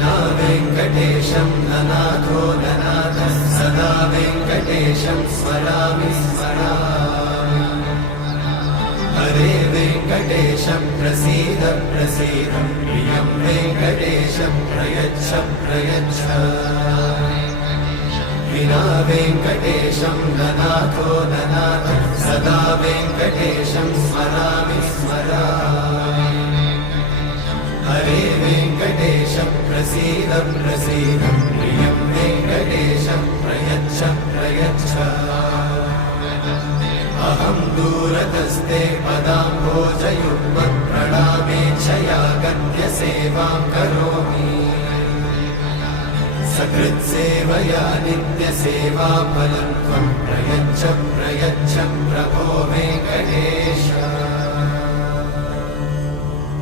विना वेङ्कटेशं ननाथो ननाथः सदा वेङ्कटेशं स्मरामि स्मरामि हरे वेङ्कटेशं प्रसीद प्रसीद प्रियं वेङ्कटेशं प्रयच्छ प्रयच्छ विना वेङ्कटेशं ननाथो ननाथः सदा वेङ्कटेशं स्मरामि स्मरामि हरे वेङ्कटेशं प्रसीद प्रसीद प्रियं वेङ्कटेशं प्रयच्छ प्रयच्छ अहं दूरतस्ते पदाम्भोजयुग्मप्रणामेच्छया गद्य सेवां करोमि सकृत्सेवया नित्यसेवाफलं त्वं प्रयच्छ प्रयच्छ प्रभो वेङ्कटेश।